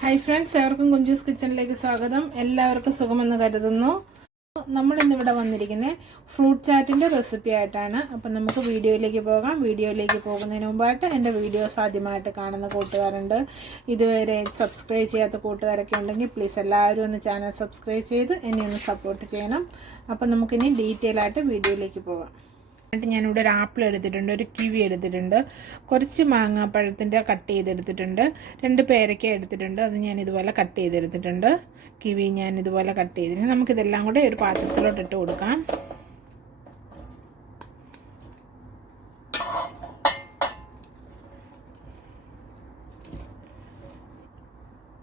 Hi friends, എവർക്കും Kunjus കിച്ചണിലേക്ക് സ്വാഗതം. എല്ലാവർക്കും സുഖമെന്ന് കരുതുന്നു. നമ്മളിന്നിവിടെ വന്നിരിക്കുന്നത് ഫ്രൂട്ട് ചാറ്റിൻ്റെ റെസിപ്പി ആയിട്ടാണ്. അപ്പം നമുക്ക് വീഡിയോയിലേക്ക് പോകാം. വീഡിയോയിലേക്ക് പോകുന്നതിന് മുമ്പായിട്ട് എൻ്റെ വീഡിയോസ് ആദ്യമായിട്ട് കാണുന്ന കൂട്ടുകാരുണ്ട്, ഇതുവരെ സബ്സ്ക്രൈബ് ചെയ്യാത്ത കൂട്ടുകാരൊക്കെ ഉണ്ടെങ്കിൽ പ്ലീസ് എല്ലാവരും ഒന്ന് ചാനൽ സബ്സ്ക്രൈബ് ചെയ്ത് എന്നെ ഒന്ന് സപ്പോർട്ട് ചെയ്യണം. അപ്പം നമുക്കിനി ഡീറ്റെയിൽ ആയിട്ട് വീഡിയോയിലേക്ക് പോകാം. ഞാനിവിടെ ഒരു ആപ്പിൾ എടുത്തിട്ടുണ്ട്, ഒരു കിവി എടുത്തിട്ടുണ്ട്, കുറച്ച് മാങ്ങാപ്പഴത്തിൻ്റെ കട്ട് ചെയ്തെടുത്തിട്ടുണ്ട്, 2 പേരയ്ക്ക എടുത്തിട്ടുണ്ട്, അത് ഞാൻ ഇതുപോലെ കട്ട് ചെയ്തെടുത്തിട്ടുണ്ട്. കിവി ഞാൻ ഇതുപോലെ കട്ട് ചെയ്തിട്ടുണ്ട്. നമുക്കിതെല്ലാം കൂടെ ഒരു പാത്രത്തിലോട്ട് ഇട്ട് കൊടുക്കാം.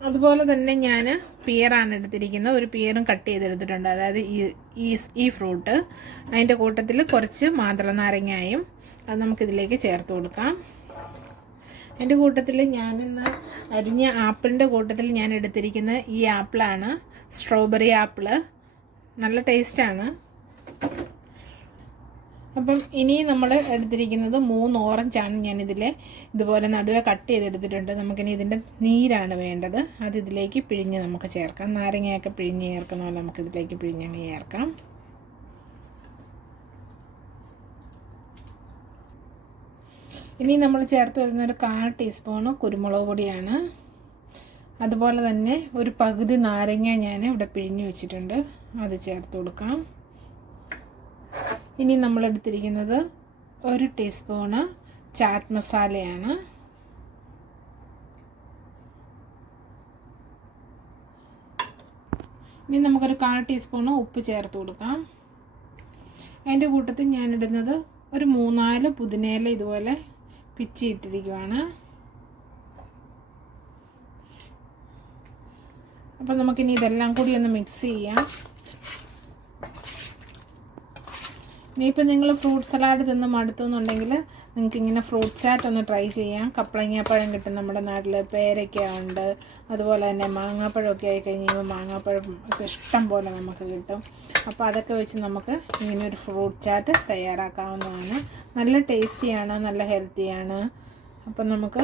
അതുപോലെ തന്നെ ഞാൻ പിയറാണ് എടുത്തിരിക്കുന്നത്. ഒരു പിയറും കട്ട് ചെയ്തെടുത്തിട്ടുണ്ട്, അതായത് ഈ ഫ്രൂട്ട്. അതിൻ്റെ കൂട്ടത്തിൽ കുറച്ച് മാതളനാരങ്ങയും അത് നമുക്കിതിലേക്ക് ചേർത്ത് കൊടുക്കാം. അതിൻ്റെ കൂട്ടത്തിൽ ഞാനിന്ന് അരിഞ്ഞ ആപ്പിളിൻ്റെ കൂട്ടത്തിൽ ഞാൻ എടുത്തിരിക്കുന്ന ഈ ആപ്പിളാണ്, സ്ട്രോബെറി ആപ്പിള്. നല്ല ടേസ്റ്റാണ്. അപ്പം ഇനി നമ്മൾ എടുത്തിരിക്കുന്നത് 3 ഓറഞ്ചാണ്. ഞാനിതിൽ ഇതുപോലെ നടുവെ കട്ട് ചെയ്തെടുത്തിട്ടുണ്ട്. നമുക്കിനി ഇതിൻ്റെ നീരാണ് വേണ്ടത്. അത് ഇതിലേക്ക് പിഴിഞ്ഞ് നമുക്ക് ചേർക്കാം. നാരങ്ങയൊക്കെ പിഴിഞ്ഞ് ചേർക്കുന്ന പോലെ നമുക്കിതിലേക്ക് പിഴിഞ്ഞങ്ങ് ചേർക്കാം. ഇനി നമ്മൾ ചേർത്ത് വരുന്നൊരു 1/4 ടീസ്പൂണ് കുരുമുളക് പൊടിയാണ്. അതുപോലെ തന്നെ ഒരു പകുതി നാരങ്ങ ഞാൻ ഇവിടെ പിഴിഞ്ഞ് വെച്ചിട്ടുണ്ട്, അത് ചേർത്ത് കൊടുക്കാം. ഇനി നമ്മൾ എടുത്തിരിക്കുന്നത് 1 ടീസ്പൂണ് ചാറ്റ് മസാലയാണ്. ഇനി നമുക്കൊരു 1/4 ടീസ്പൂണ് ഉപ്പ് ചേർത്ത് കൊടുക്കാം. അതിൻ്റെ കൂട്ടത്തിൽ ഞാനിടുന്നത് ഒരു 3-4 പുതിനയില ഇതുപോലെ പിച്ചിയിട്ടിരിക്കുവാണ്. അപ്പം നമുക്കിനി ഇതെല്ലാം കൂടി ഒന്ന് മിക്സ് ചെയ്യാം. ഇനിയിപ്പോൾ നിങ്ങൾ ഫ്രൂട്ട് സലാഡ് തിന്ന് മടുത്തുന്നുണ്ടെങ്കിൽ നിങ്ങൾക്ക് ഇങ്ങനെ ഫ്രൂട്ട് ചാറ്റ് ഒന്ന് ട്രൈ ചെയ്യാം. കപ്പളങ്ങാപ്പഴം കിട്ടും നമ്മുടെ നാട്ടിൽ, പേരയ്ക്ക ഉണ്ട്, അതുപോലെ തന്നെ മാങ്ങാപ്പഴമൊക്കെ ആയി കഴിഞ്ഞാൽ മാങ്ങാപ്പഴം ഇഷ്ടം പോലെ നമുക്ക് കിട്ടും. അപ്പോൾ അതൊക്കെ വെച്ച് നമുക്ക് ഇങ്ങനെ ഒരു ഫ്രൂട്ട് ചാറ്റ് തയ്യാറാക്കാവുന്നതാണ്. നല്ല ടേസ്റ്റിയാണ്, നല്ല ഹെൽത്തിയാണ്. അപ്പം നമുക്ക്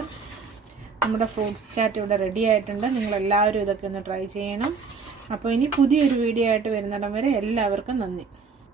നമ്മുടെ ഫ്രൂട്ട് ചാറ്റ് ഇവിടെ റെഡി ആയിട്ടുണ്ട്. നിങ്ങളെല്ലാവരും ഇതൊക്കെ ഒന്ന് ട്രൈ ചെയ്യണം. അപ്പോൾ ഇനി പുതിയൊരു വീഡിയോ ആയിട്ട് വരുന്നിടം വരെ എല്ലാവർക്കും നന്ദി.